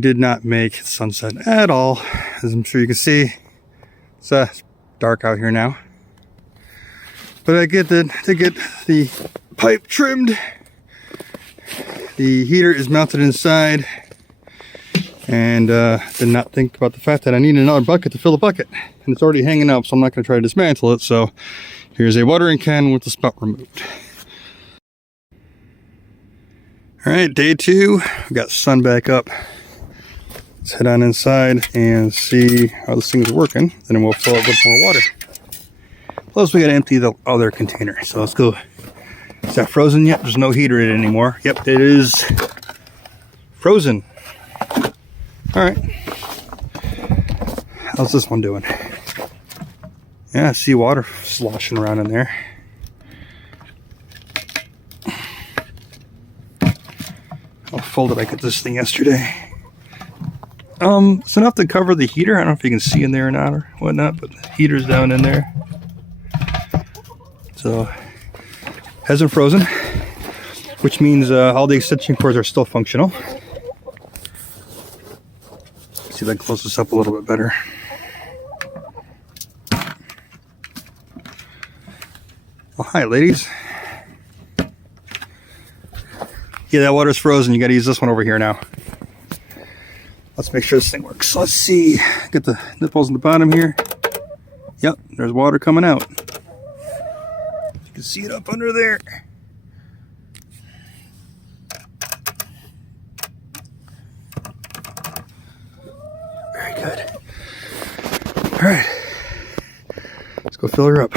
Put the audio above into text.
We did not make sunset at all, as I'm sure you can see. It's dark out here now. But I get to get the pipe trimmed. The heater is mounted inside. And did not think about the fact that I need another bucket to fill the bucket. And it's already hanging up, so I'm not going to try to dismantle it. So here's a watering can with the spout removed. All right, day 2. We got sun back up. Let's head on inside and see how this thing's working. Then we'll fill it with more water. Plus, we got to empty the other container. So let's go. Is that frozen yet? There's no heater in it anymore. Yep, it is frozen. All right. How's this one doing? Yeah, I see water sloshing around in there. How full did I get this thing yesterday? It's enough to cover the heater. I don't know if you can see in there or not or whatnot, but the heater's down in there. So, hasn't frozen, which means all the extension cords are still functional. See if I can close this up a little bit better. Well, hi, ladies. Yeah, that water's frozen. You got to use this one over here now. Let's make sure this thing works. Let's see. Get the nipples on the bottom here. Yep, there's water coming out. You can see it up under there. Very good. All right. Let's go fill her up.